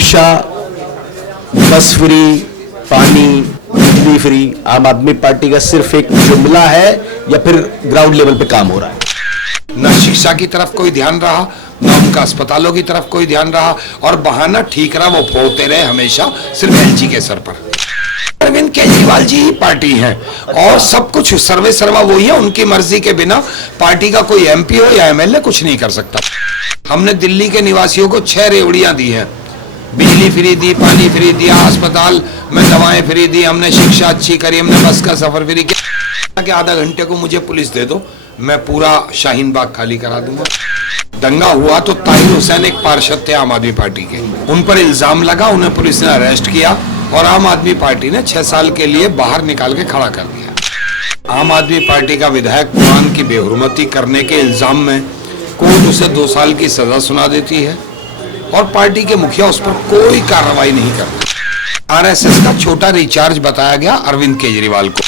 शिक्षा, बस फ्री, पानी, बिजली फ्री आम आदमी पार्टी का सिर्फ एक जुमला है या फिर ग्राउंड लेवल पे काम हो रहा है? न शिक्षा की तरफ कोई ध्यान रहा, न उनका अस्पतालों की तरफ कोई ध्यान रहा, और बहाना ठीक रहा वो फोड़ते रहे हमेशा सिर्फ एलजी के सर पर। अरविंद केजरीवाल जी ही पार्टी है और सब कुछ सर्वे सर्वा वही है। उनकी मर्जी के बिना पार्टी का कोई एमपी हो या एमएलए कुछ नहीं कर सकता। हमने दिल्ली के निवासियों को 6 रेवड़ियां दी हैं, बिजली फ्री दी, पानी फ्री दिया, अस्पताल में दवाएं फ्री दी, हमने शिक्षा अच्छी करी, हमने बस का सफर फ्री किया कि आधा घंटे को मुझे पुलिस दे दो, मैं पूरा शाहीन बाग खाली करा दूंगा। दंगा हुआ तो ताहिर हुसैन एक पार्षद थे आम आदमी पार्टी के, उन पर इल्जाम लगा, उन्हें पुलिस ने अरेस्ट किया और आम आदमी पार्टी ने 6 साल के लिए बाहर निकाल के खड़ा कर दिया। आम आदमी पार्टी का विधायक कुरान की बेहुरमती करने के इल्जाम में कोर्ट उसे 2 साल की सजा सुना देती है और पार्टी के मुखिया उस पर कोई कार्रवाई नहीं करते। आरएसएस का छोटा रिचार्ज बताया गया अरविंद केजरीवाल को।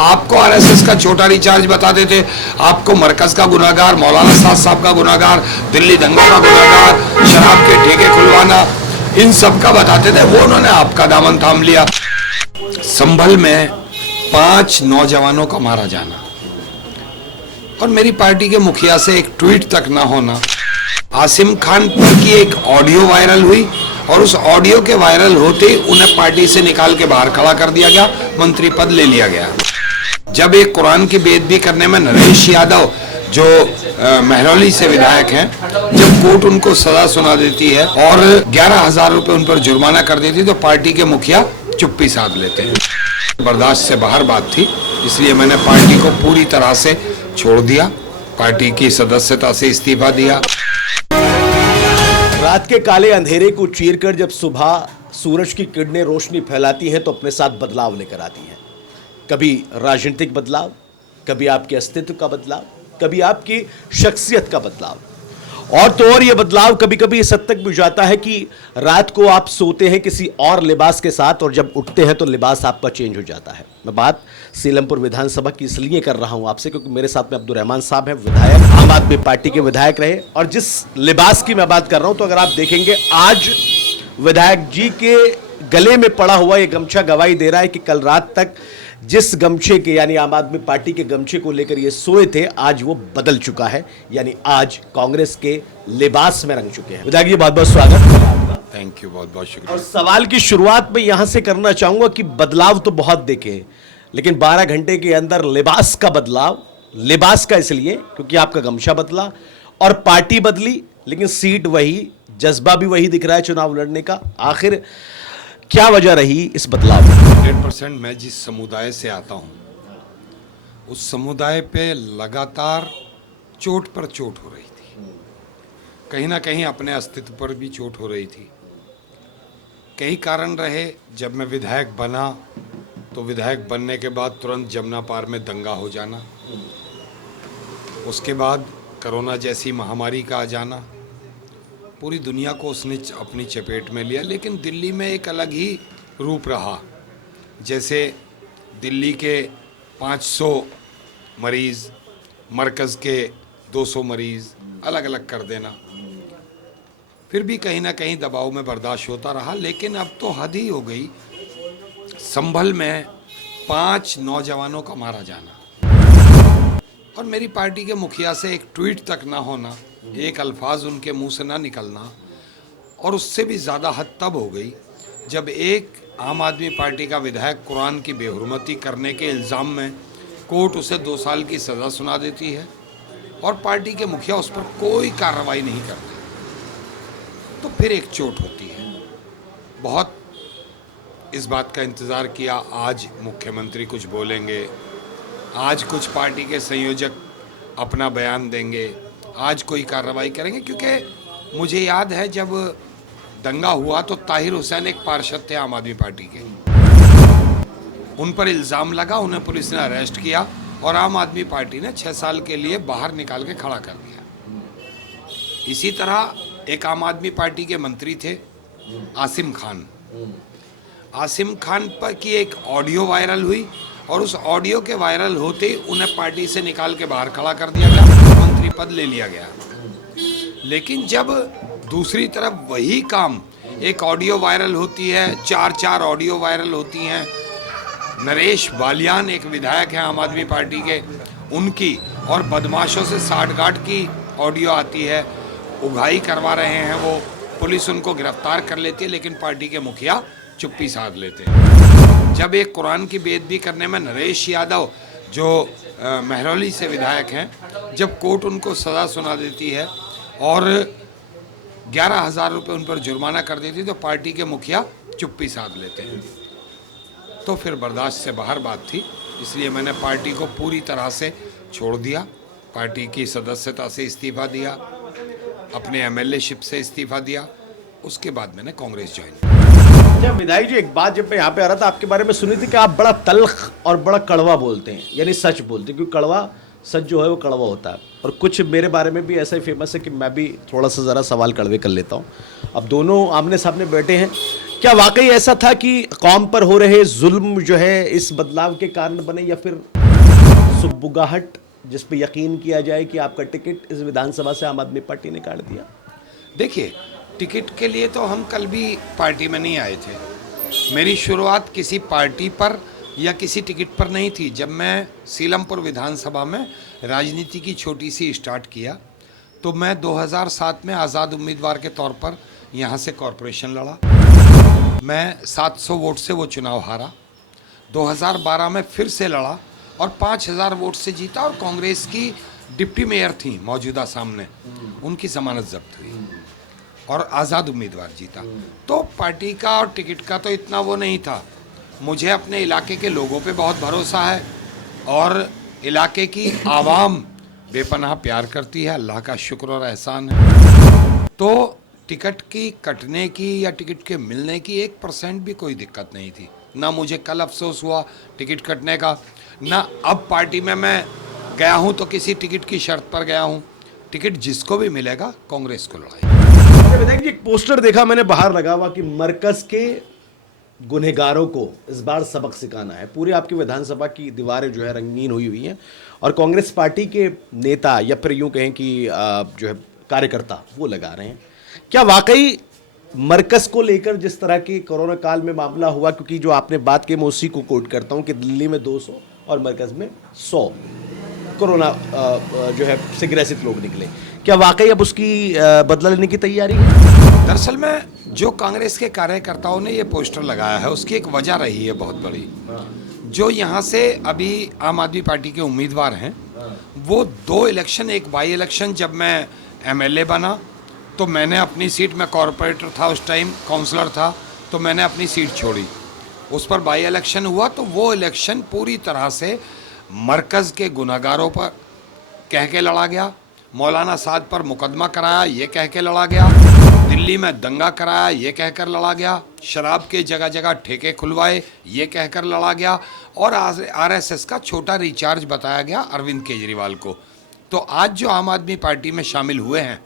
आपको आरएसएस का छोटा रिचार्ज बता देते, आपको मरकज का गुनाहगार, मौलाना साद साहब का गुनाहगार, दिल्ली दंगे का गुनाहगार, शराब के ठेके खुलवाना, इन सब का बताते थे, वो उन्होंने आपका दामन थाम लिया। संभल में 5 नौजवानों का मारा जाना और मेरी पार्टी के मुखिया से एक ट्वीट तक ना होना। आसिम खान पर की एक ऑडियो वायरल हुई और उस ऑडियो के वायरल होते ही उन्हें पार्टी से निकाल के बाहर खड़ा कर दिया गया, मंत्री पद ले लिया गया। जब एक कुरान की बेअदबी करने में नरेश यादव जो महरौली से विधायक हैं, जब कोर्ट उनको सजा सुना देती है और 11,000 रुपए उन पर जुर्माना कर देती तो पार्टी के मुखिया चुप्पी साध लेते हैं। बर्दाश्त से बाहर बात थी, इसलिए मैंने पार्टी को पूरी तरह से छोड़ दिया, पार्टी की सदस्यता से इस्तीफा दिया। रात के काले अंधेरे को चीरकर जब सुबह सूरज की किरणें रोशनी फैलाती हैं तो अपने साथ बदलाव लेकर आती हैं। कभी राजनीतिक बदलाव, कभी आपके अस्तित्व का बदलाव, कभी आपकी शख्सियत का बदलाव, और तो और ये बदलाव कभी कभी इस हद तक भी जाता है कि रात को आप सोते हैं किसी और लिबास के साथ और जब उठते हैं तो लिबास आपका चेंज हो जाता है। मैं बात सीलमपुर विधानसभा की इसलिए कर रहा हूं आपसे क्योंकि मेरे साथ में अब्दुल रहमान साहब हैं, विधायक, आम आदमी पार्टी के विधायक रहे, और जिस लिबास की मैं बात कर रहा हूं तो अगर आप देखेंगे आज विधायक जी के गले में पड़ा हुआ ये गमछा गवाही दे रहा है कि कल रात तक जिस गमछे के यानी आम आदमी पार्टी के गमछे को लेकर ये सोए थे आज वो बदल चुका है, यानी आज कांग्रेस के लिबास में रंग चुके हैं। विधायक जी बहुत बहुत स्वागत। थैंक यू, बहुत बहुत शुक्रिया। और सवाल की शुरुआत में यहां से करना चाहूंगा कि बदलाव तो बहुत देखे, लेकिन 12 घंटे के अंदर लिबास का बदलाव, लिबास का इसलिए क्योंकि आपका गमछा बदला और पार्टी बदली, लेकिन सीट वही, जज्बा भी वही दिख रहा है चुनाव लड़ने का। आखिर क्या वजह रही इस बदलाव में? 100% मैं जिस समुदाय से आता हूं उस समुदाय पे लगातार चोट पर चोट हो रही थी, कहीं ना कहीं अपने अस्तित्व पर भी चोट हो रही थी। कई कारण रहे। जब मैं विधायक बना तो विधायक बनने के बाद तुरंत जमुना पार में दंगा हो जाना, उसके बाद कोरोना जैसी महामारी का आ जाना, पूरी दुनिया को उसने अपनी चपेट में लिया। लेकिन दिल्ली में एक अलग ही रूप रहा, जैसे दिल्ली के 500 मरीज़, मरकज़ के 200 मरीज़ अलग अलग कर देना, फिर भी कहीं ना कहीं दबाव में बर्दाश्त होता रहा। लेकिन अब तो हद ही हो गई। संभल में 5 नौजवानों का मारा जाना और मेरी पार्टी के मुखिया से एक ट्वीट तक ना होना, एक अल्फाज उनके मुंह से ना निकलना, और उससे भी ज़्यादा हद तब हो गई जब एक आम आदमी पार्टी का विधायक कुरान की बेहुरमती करने के इल्ज़ाम में कोर्ट उसे 2 साल की सज़ा सुना देती है और पार्टी के मुखिया उस पर कोई कार्रवाई नहीं करते, तो फिर एक चोट होती है। बहुत इस बात का इंतज़ार किया, आज मुख्यमंत्री कुछ बोलेंगे, आज कुछ पार्टी के संयोजक अपना बयान देंगे, आज कोई कार्रवाई करेंगे, क्योंकि मुझे याद है जब दंगा हुआ तो ताहिर हुसैन एक पार्षद थे आम आदमी पार्टी के, उन पर इल्ज़ाम लगा, उन्हें पुलिस ने अरेस्ट किया और आम आदमी पार्टी ने 6 साल के लिए बाहर निकाल के खड़ा कर दिया। इसी तरह एक आम आदमी पार्टी के मंत्री थे आसिम खान, आसिम खान पर की एक ऑडियो वायरल हुई और उस ऑडियो के वायरल होते ही उन्हें पार्टी से निकाल के बाहर खड़ा कर दिया गया, मंत्री पद ले लिया गया। लेकिन जब दूसरी तरफ वही काम एक ऑडियो वायरल होती है, 4 ऑडियो वायरल होती हैं। नरेश बालियान एक विधायक हैं आम आदमी पार्टी के, उनकी और बदमाशों से साठगांठ की ऑडियो आती है, उगाही करवा रहे हैं वो, पुलिस उनको गिरफ्तार कर लेती है, लेकिन पार्टी के मुखिया चुप्पी साध लेते हैं। जब एक कुरान की बेइज्जती करने में नरेश यादव जो महरौली से विधायक हैं, जब कोर्ट उनको सज़ा सुना देती है और 11,000 रुपये उन पर जुर्माना कर देती, तो पार्टी के मुखिया चुप्पी साध लेते हैं। तो फिर बर्दाश्त से बाहर बात थी, इसलिए मैंने पार्टी को पूरी तरह से छोड़ दिया, पार्टी की सदस्यता से इस्तीफ़ा दिया, अपने एमएलए-शिप से इस्तीफ़ा दिया। उसके बाद मैंने कांग्रेस ज्वाइन किया। अच्छा विधायक जी, एक बात जब मैं यहाँ पे आ रहा था आपके बारे में सुनी थी कि आप बड़ा तल्ख और बड़ा कड़वा बोलते हैं, यानी सच बोलते हैं, क्योंकि कड़वा सच जो है वो कड़वा होता है। और कुछ मेरे बारे में भी ऐसा ही फेमस है कि मैं भी थोड़ा सा ज़रा सवाल कड़वे कर लेता हूँ। अब दोनों आमने सामने बैठे हैं, क्या वाकई ऐसा था कि कौम पर हो रहे जुल्म जो है इस बदलाव के कारण बने, या फिर सुबुगाहट जिस पे यकीन किया जाए कि आपका टिकट इस विधानसभा से आम आदमी पार्टी ने काट दिया? देखिए, टिकट के लिए तो हम कल भी पार्टी में नहीं आए थे। मेरी शुरुआत किसी पार्टी पर या किसी टिकट पर नहीं थी। जब मैं सीलमपुर विधानसभा में राजनीति की छोटी सी स्टार्ट किया, तो मैं 2007 में आज़ाद उम्मीदवार के तौर पर यहाँ से कॉरपोरेशन लड़ा। मैं 700 वोट से वो चुनाव हारा। 2012 में फिर से लड़ा और 5,000 वोट से जीता, और कांग्रेस की डिप्टी मेयर थी मौजूदा सामने, उनकी जमानत जब्त हुई और आज़ाद उम्मीदवार जीता। तो पार्टी का और टिकट का तो इतना वो नहीं था। मुझे अपने इलाके के लोगों पे बहुत भरोसा है और इलाके की आवाम बेपनाह प्यार करती है, अल्लाह का शुक्र और एहसान है। तो टिकट की कटने की या टिकट के मिलने की 1% भी कोई दिक्कत नहीं थी। ना मुझे कल अफसोस हुआ टिकट कटने का, ना अब पार्टी में मैं गया हूं तो किसी टिकट की शर्त पर गया हूं। टिकट जिसको भी मिलेगा कांग्रेस को लड़ाई। विधायक जी, एक पोस्टर देखा मैंने बाहर लगा हुआ कि मरकज के गुनहगारों को इस बार सबक सिखाना है। पूरे आपकी विधानसभा की दीवारें जो है रंगीन हुई हैं और कांग्रेस पार्टी के नेता या फिर यूं कहें कि जो है कार्यकर्ता वो लगा रहे हैं। क्या वाकई मरकज को लेकर जिस तरह की कोरोना काल में मामला हुआ, क्योंकि जो आपने बात की मैं उसी को कोट करता हूं कि दिल्ली में 200 और मरकज में 100 कोरोना जो है से ग्रसित लोग निकले, क्या वाकई अब उसकी बदला लेने की तैयारी है? दरअसल में जो कांग्रेस के कार्यकर्ताओं ने ये पोस्टर लगाया है उसकी एक वजह रही है बहुत बड़ी। जो यहाँ से अभी आम आदमी पार्टी के उम्मीदवार हैं, वो 2 इलेक्शन, एक बाई इलेक्शन, जब मैं एमएलए बना तो मैंने अपनी सीट, में कॉरपोरेटर था उस टाइम, काउंसलर था, तो मैंने अपनी सीट छोड़ी। उस पर बाई इलेक्शन हुआ तो वो इलेक्शन पूरी तरह से मरकज़ के गुनहगारों पर कह के लड़ा गया। मौलाना साद पर मुकदमा कराया, ये कह के लड़ा गया। दिल्ली में दंगा कराया, ये कहकर लड़ा गया। शराब के जगह जगह ठेके खुलवाए, ये कहकर लड़ा गया। और आरएसएस का छोटा रिचार्ज बताया गया अरविंद केजरीवाल को। तो आज जो आम आदमी पार्टी में शामिल हुए हैं,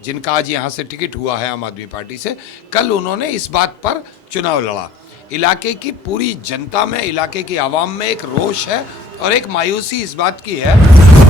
जिनका आज यहाँ से टिकट हुआ है आम आदमी पार्टी से, कल उन्होंने इस बात पर चुनाव लड़ा। इलाके की पूरी जनता में, इलाके की आवाम में एक रोष है और एक मायूसी इस बात की है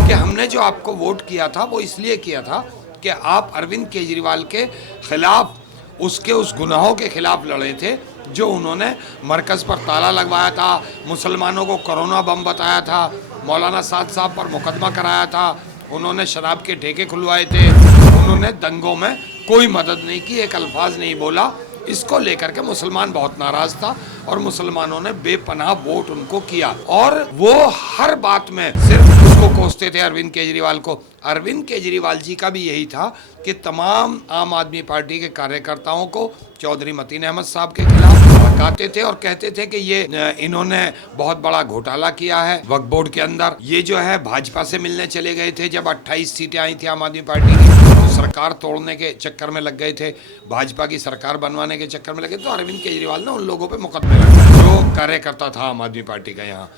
कि हमने जो आपको वोट किया था वो इसलिए किया था कि आप अरविंद केजरीवाल के खिलाफ, उसके उस गुनाहों के खिलाफ लड़े थे जो उन्होंने मरकज़ पर ताला लगवाया था, मुसलमानों को कोरोना बम बताया था, मौलाना साद साहब पर मुकदमा कराया था, उन्होंने शराब के ठेके खुलवाए थे, उन्होंने दंगों में कोई मदद नहीं की, एक अल्फाज नहीं बोला। इसको लेकर के मुसलमान बहुत नाराज था और मुसलमानों ने बेपनाह वोट उनको किया और वो हर बात में सिर्फ उसको कोसते थे, अरविंद केजरीवाल को। अरविंद केजरीवाल जी का भी यही था कि तमाम आम आदमी पार्टी के कार्यकर्ताओं को चौधरी मतीन अहमद साहब के खिलाफ भड़काते थे और कहते थे कि ये इन्होंने बहुत बड़ा घोटाला किया है वक्फ बोर्ड के अंदर। ये जो है भाजपा से मिलने चले गए थे जब 28 सीटें आई थी आम आदमी पार्टी की, तो सरकार तोड़ने के चक्कर में लग गए थे, भाजपा की सरकार बनवाने के चक्कर में लगे, तो अरविंद केजरीवाल ने उन लोगों पे मुकदमे लगाए जो कार्यकर्ता था आम आदमी पार्टी का। यहाँ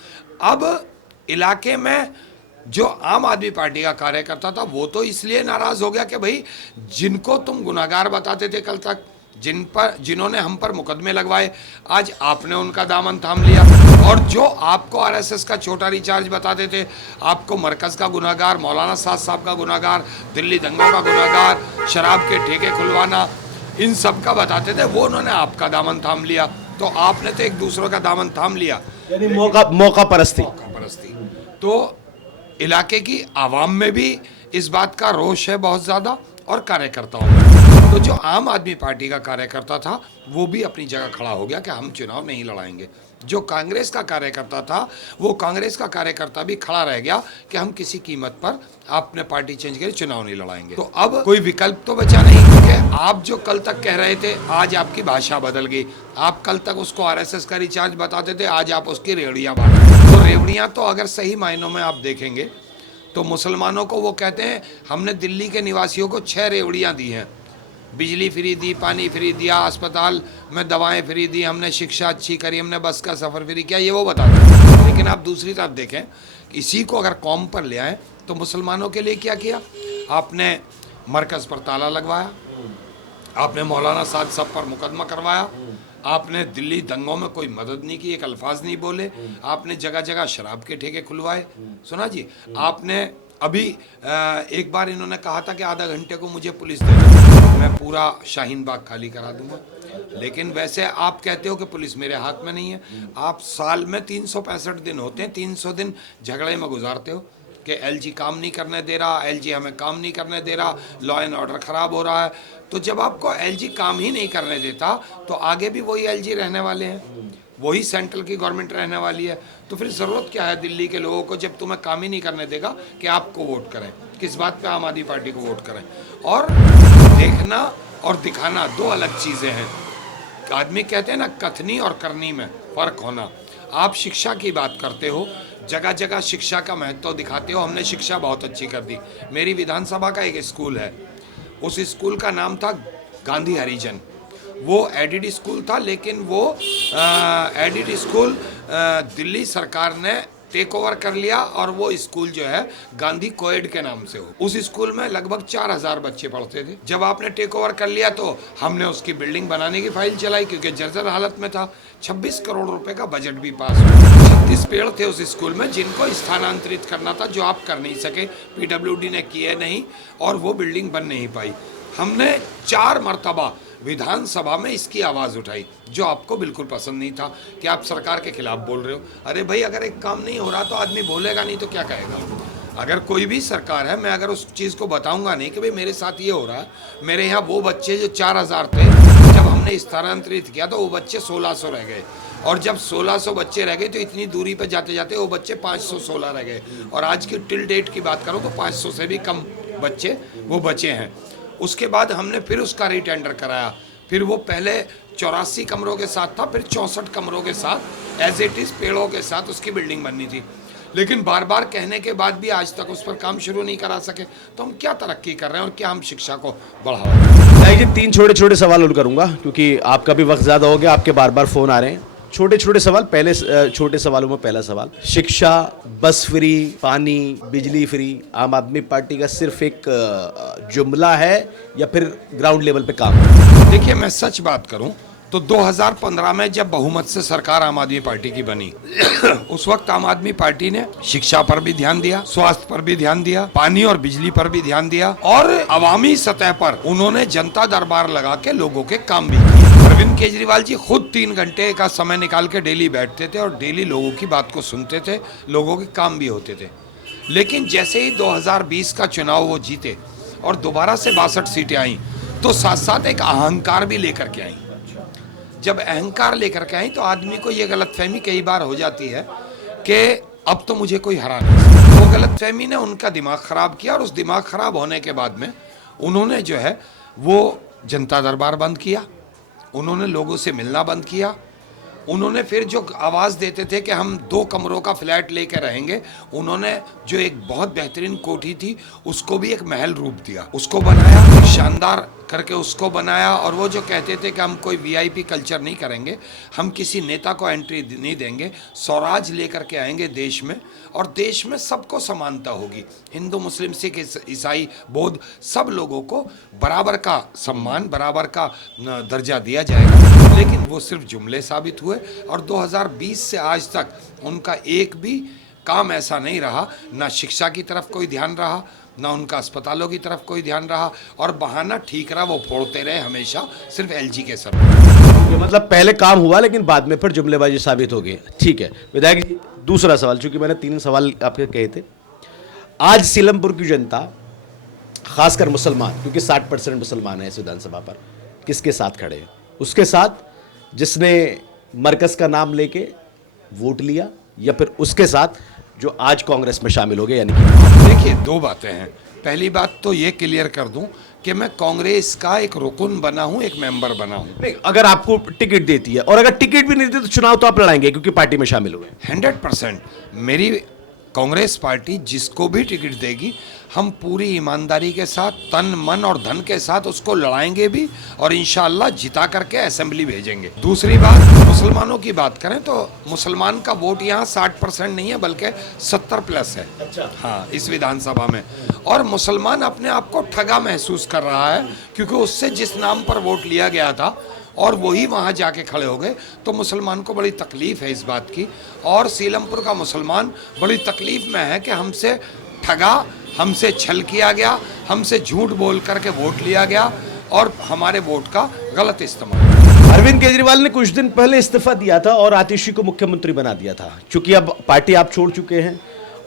अब इलाके में जो आम आदमी पार्टी का कार्यकर्ता था वो तो इसलिए नाराज हो गया कि भाई जिनको तुम गुनाहगार बताते थे कल तक, जिन्होंने हम पर मुकदमे लगवाए, आज आपने उनका दामन थाम लिया। और जो आपको आरएसएस का छोटा रिचार्ज बताते थे, आपको मरकज़ का गुनाहगार, मौलाना साद साहब का गुनाहगार, दिल्ली दंगों का गुनाहगार, शराब के ठेके खुलवाना, इन सब का बताते थे, वो उन्होंने आपका दामन थाम लिया, तो आपने तो एक दूसरों का दामन थाम लिया, यानी मौका परस्ती। परस्ती। तो इलाके की आवाम में भी इस बात का रोष है बहुत ज़्यादा, और कार्यकर्ताओं में। तो जो आम आदमी पार्टी का कार्यकर्ता था वो भी अपनी जगह खड़ा हो गया कि हम चुनाव नहीं लड़ाएंगे। जो कांग्रेस का कार्यकर्ता था वो कांग्रेस का कार्यकर्ता भी खड़ा रह गया कि हम किसी कीमत पर आपने पार्टी चेंज करी, चुनाव नहीं लड़ाएंगे। तो अब कोई विकल्प तो बचा नहीं, क्योंकि आप जो कल तक कह रहे थे आज आपकी भाषा बदल गई। आप कल तक उसको आरएसएस का रिचार्ज बताते थे, आज आप उसकी रेवड़ियां बांट रहे हैं। तो रेवड़ियां तो अगर सही मायनों में आप देखेंगे तो मुसलमानों को वो कहते हैं हमने दिल्ली के निवासियों को 6 रेवड़ियाँ दी हैं, बिजली फ्री दी, पानी फ्री दिया, अस्पताल में दवाएं फ्री दी, हमने शिक्षा अच्छी करी, हमने बस का सफ़र फ्री किया, ये वो बताते हैं। लेकिन आप दूसरी तरफ देखें, इसी को अगर कौम पर ले आए तो मुसलमानों के लिए क्या किया? आपने मरकज़ पर ताला लगवाया, आपने मौलाना साहब सब पर मुकदमा करवाया, आपने दिल्ली दंगों में कोई मदद नहीं की, एक अल्फाज नहीं बोले, आपने जगह जगह शराब के ठेके खुलवाए। सुना जी, आपने अभी एक बार इन्होंने कहा था कि आधा घंटे को मुझे पुलिस दे दो, मैं पूरा शाहीन बाग खाली करा दूंगा। लेकिन वैसे आप कहते हो कि पुलिस मेरे हाथ में नहीं है। आप साल में 365 दिन होते हैं, 300 दिन झगड़े में गुजारते हो कि एलजी काम नहीं करने दे रहा, एलजी हमें काम नहीं करने दे रहा, लॉ एंड ऑर्डर ख़राब हो रहा है। तो जब आपको एलजी काम ही नहीं करने देता तो आगे भी वही एलजी रहने वाले हैं, वही सेंट्रल की गवर्नमेंट रहने वाली है। तो फिर ज़रूरत क्या है दिल्ली के लोगों को, जब तुम्हें काम ही नहीं करने देगा, कि आपको वोट करें? किस बात पे आम आदमी पार्टी को वोट करें? और देखना और दिखाना दो अलग चीज़ें हैं। आदमी कहते हैं ना, कथनी और करनी में फ़र्क होना। आप शिक्षा की बात करते हो, जगह जगह शिक्षा का महत्व दिखाते हो, हमने शिक्षा बहुत अच्छी कर दी। मेरी विधानसभा का एक स्कूल है, उस स्कूल का नाम था गांधी हरिजन। वो एडिड स्कूल था, लेकिन वो एडिड स्कूल दिल्ली सरकार ने टेक ओवर कर लिया और वो स्कूल जो है गांधी कोएड के नाम से हो। उस स्कूल में लगभग 4000 बच्चे पढ़ते थे। जब आपने टेक ओवर कर लिया तो हमने उसकी बिल्डिंग बनाने की फाइल चलाई, क्योंकि जर्जर हालत में था। 26 करोड़ रुपए का बजट भी पास हुआ। 36 पेड़ थे उस स्कूल में जिनको स्थानांतरित करना था, जो आप कर नहीं सके, पीडब्ल्यूडी ने किए नहीं, और वो बिल्डिंग बन नहीं पाई। हमने 4 मरतबा विधानसभा में इसकी आवाज़ उठाई, जो आपको बिल्कुल पसंद नहीं था कि आप सरकार के खिलाफ बोल रहे हो। अरे भाई, अगर एक काम नहीं हो रहा तो आदमी बोलेगा नहीं तो क्या कहेगा? अगर कोई भी सरकार है, मैं अगर उस चीज़ को बताऊंगा नहीं कि भाई मेरे साथ ये हो रहा है, मेरे यहाँ वो बच्चे जो 4000 थे, जब हमने स्थानांतरित किया तो वो बच्चे 1600 रह गए, और जब 1600 बच्चे रह गए तो इतनी दूरी पर जाते जाते वो बच्चे 516 रह गए, और आज की टिल डेट की बात करूँ तो 500 से भी कम बच्चे वो बचे हैं। उसके बाद हमने फिर उसका रीटेंडर कराया, फिर वो पहले 84 कमरों के साथ था, फिर 64 कमरों के साथ एज इट इज़ पेड़ों के साथ उसकी बिल्डिंग बननी थी। लेकिन बार बार कहने के बाद भी आज तक उस पर काम शुरू नहीं करा सके। तो हम क्या तरक्की कर रहे हैं और क्या हम शिक्षा को बढ़ावा रहे हैं? जी, 3 छोटे छोटे सवाल और करूंगा क्योंकि आपका भी वक्त ज़्यादा हो गया, आपके बार बार फ़ोन आ रहे हैं। छोटे छोटे सवाल। पहले छोटे सवालों में पहला सवाल, शिक्षा, बस फ्री, पानी, बिजली फ्री आम आदमी पार्टी का सिर्फ एक जुमला है या फिर ग्राउंड लेवल पे काम है? देखिए, मैं सच बात करूं तो 2015 में जब बहुमत से सरकार आम आदमी पार्टी की बनी उस वक्त आम आदमी पार्टी ने शिक्षा पर भी ध्यान दिया, स्वास्थ्य पर भी ध्यान दिया, पानी और बिजली पर भी ध्यान दिया, और अवामी सतह पर उन्होंने जनता दरबार लगा के लोगों के काम भी किए। अरविंद केजरीवाल जी खुद 3 घंटे का समय निकाल के डेली बैठते थे और डेली लोगों की बात को सुनते थे, लोगों के काम भी होते थे। लेकिन जैसे ही 2020 का चुनाव वो जीते और दोबारा से 62 सीटें आई, तो साथ साथ एक अहंकार भी लेकर के आई। जब अहंकार लेकर के आई तो आदमी को ये गलतफहमी कई बार हो जाती है कि अब तो मुझे कोई हरा नहीं सकता। वो गलतफहमी ने उनका दिमाग खराब किया, और उस दिमाग खराब होने के बाद में उन्होंने जो है वो जनता दरबार बंद किया, उन्होंने लोगों से मिलना बंद किया, उन्होंने फिर जो आवाज़ देते थे कि हम 2 कमरों का फ्लैट लेकर रहेंगे, उन्होंने जो एक बहुत बेहतरीन कोठी थी उसको भी एक महल रूप दिया, उसको बनाया, शानदार करके उसको बनाया। और वो जो कहते थे कि हम कोई वीआईपी कल्चर नहीं करेंगे, हम किसी नेता को एंट्री नहीं देंगे, स्वराज लेकर के आएंगे देश में, और देश में सबको समानता होगी, हिंदू मुस्लिम सिख ईसाई बौद्ध सब लोगों को बराबर का सम्मान, बराबर का दर्जा दिया जाएगा। लेकिन वो सिर्फ जुमले साबित हुए, और 2020 से आज तक उनका एक भी काम ऐसा नहीं रहा, ना शिक्षा की तरफ कोई ध्यान रहा, ना उनका अस्पतालों की तरफ कोई ध्यान रहा, और बहाना ठीक रहा वो फोड़ते रहे हमेशा सिर्फ एलजी के सर पर। ये मतलब पहले काम हुआ लेकिन बाद में फिर जुमलेबाजी साबित हो गई। ठीक है विधायक जी, दूसरा सवाल, चूंकि मैंने 3 सवाल आपके कहे थे। आज सीलमपुर की जनता, खासकर मुसलमान, क्योंकि 60% मुसलमान है इस विधानसभा पर, किसके साथ खड़े हैं? उसके साथ जिसने मरकज का नाम लेके वोट लिया, या फिर उसके साथ जो आज कांग्रेस में शामिल हो गए? यानी कि देखिए, 2 बातें हैं। पहली बात तो ये क्लियर कर दूं कि मैं कांग्रेस का एक रुकन बना हूं, एक मेंबर बना हूं। नहीं, अगर आपको टिकट देती है, और अगर टिकट भी नहीं देती तो चुनाव तो आप लड़ाएंगे क्योंकि पार्टी में शामिल हुए। 100% मेरी कांग्रेस पार्टी जिसको भी टिकट देगी, हम पूरी ईमानदारी के साथ, तन मन और धन के साथ उसको लड़ाएंगे भी, और इंशाअल्लाह जिता करके असेंबली भेजेंगे। दूसरी बात, मुसलमानों की बात करें तो मुसलमान का वोट यहाँ 60% नहीं है, बल्कि 70+ है। अच्छा। हाँ, इस विधानसभा में। और मुसलमान अपने आप को ठगा महसूस कर रहा है, क्योंकि उससे जिस नाम पर वोट लिया गया था और वही वहाँ जाके खड़े हो गए, तो मुसलमान को बड़ी तकलीफ है इस बात की। और सीलमपुर का मुसलमान बड़ी तकलीफ में है कि हमसे ठगा, हमसे छल किया गया, हमसे झूठ बोल करके वोट लिया गया, और हमारे वोट का गलत इस्तेमाल। अरविंद केजरीवाल ने कुछ दिन पहले इस्तीफा दिया था और आतिशी को मुख्यमंत्री बना दिया था। चूंकि अब पार्टी आप छोड़ चुके हैं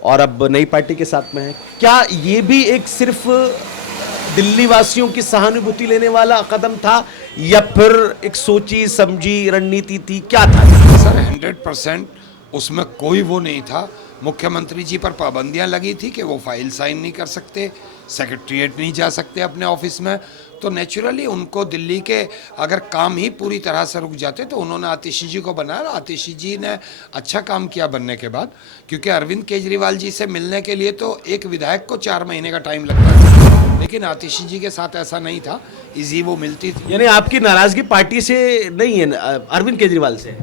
और अब नई पार्टी के साथ में है, क्या ये भी एक सिर्फ दिल्ली वासियों की सहानुभूति लेने वाला कदम था, या फिर एक सोची समझी रणनीति थी? क्या था सर? 100% उसमें कोई वो नहीं था। मुख्यमंत्री जी पर पाबंदियां लगी थी कि वो फाइल साइन नहीं कर सकते, सेक्रेटरीट नहीं जा सकते अपने ऑफिस में, तो नेचुरली उनको दिल्ली के अगर काम ही पूरी तरह से रुक जाते तो उन्होंने आतिशी जी को बनाया। आतिशी जी ने अच्छा काम किया बनने के बाद, क्योंकि अरविंद केजरीवाल जी से मिलने के लिए तो एक विधायक को 4 महीने का टाइम लगता था, लेकिन आतिशी जी के साथ ऐसा नहीं था, इजी वो मिलती थी। यानी आपकी नाराजगी पार्टी से नहीं है, अरविंद केजरीवाल से?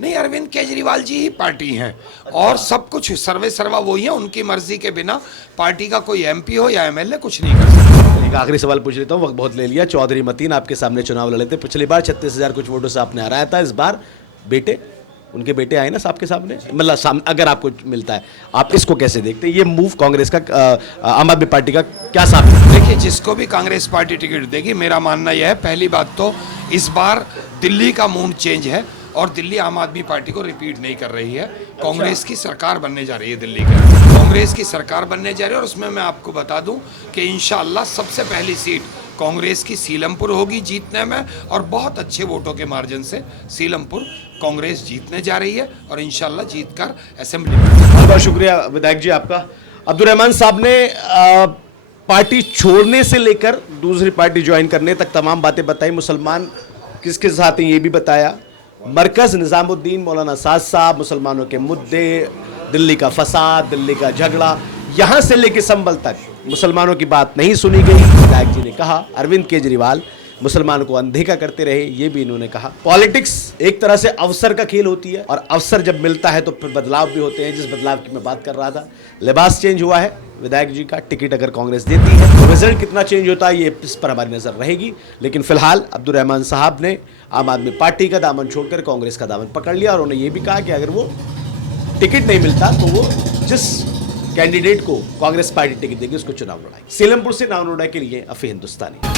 नहीं, अरविंद केजरीवाल जी ही पार्टी हैं, और सब कुछ सर्वे सर्वा वही है। उनकी मर्जी के बिना पार्टी का कोई एमपी हो या एमएलए कुछ नहीं कर सकता। एक आखिरी सवाल पूछ लेता हूँ, वक्त बहुत ले लिया। चौधरी मतीन आपके सामने चुनाव लड़े थे, पिछली बार 36,000 कुछ वोटों से आपने हराया था। इस बार बेटे, उनके बेटे आए ना आपके सामने, मतलब अगर आपको मिलता है, आप इसको कैसे देखते हैं? ये मूव कांग्रेस का, आम आदमी पार्टी का क्या साबित है? देखिए, जिसको भी कांग्रेस पार्टी टिकट देगी, मेरा मानना यह है, पहली बात तो इस बार दिल्ली का मूड चेंज है, और दिल्ली आम आदमी पार्टी को रिपीट नहीं कर रही है। कांग्रेस की सरकार बनने जा रही है दिल्ली के, कांग्रेस की सरकार बनने जा रही है। और उसमें मैं आपको बता दूं कि इंशाअल्लाह सबसे पहली सीट कांग्रेस की सीलमपुर होगी जीतने में, और बहुत अच्छे वोटों के मार्जिन से सीलमपुर कांग्रेस जीतने जा रही है, और इंशाअल्लाह जीतकर असेंबली में। बहुत बहुत शुक्रिया विधायक जी आपका। अब्दुल रहमान साहब ने पार्टी छोड़ने से लेकर दूसरी पार्टी ज्वाइन करने तक तमाम बातें बताई। मुसलमान किसके साथ हैं ये भी बताया। मरकज, निजामुद्दीन, मौलाना साद साहब, मुसलमानों के मुद्दे, दिल्ली का फसाद, दिल्ली का झगड़ा, यहां से लेकर संभल तक मुसलमानों की बात नहीं सुनी गई। विधायक जी ने कहा अरविंद केजरीवाल मुसलमानों को अनदेखा करते रहे, ये भी इन्होंने कहा। पॉलिटिक्स एक तरह से अवसर का खेल होती है, और अवसर जब मिलता है तो फिर बदलाव भी होते हैं, जिस बदलाव की मैं बात कर रहा था। लिबास चेंज हुआ है विधायक जी का, टिकट अगर कांग्रेस देती है तो रिजल्ट कितना चेंज होता है ये इस पर हमारी नजर रहेगी। लेकिन फिलहाल अब्दुल रहमान साहब ने आम आदमी पार्टी का दामन छोड़कर कांग्रेस का दामन पकड़ लिया, और उन्होंने ये भी कहा कि अगर वो टिकट नहीं मिलता तो वो जिस कैंडिडेट को कांग्रेस पार्टी टिकट देगी उसको चुनाव लड़ाएगी। सीलमपुर से नाम लड़ाई के लिए अफी हिंदुस्तानी।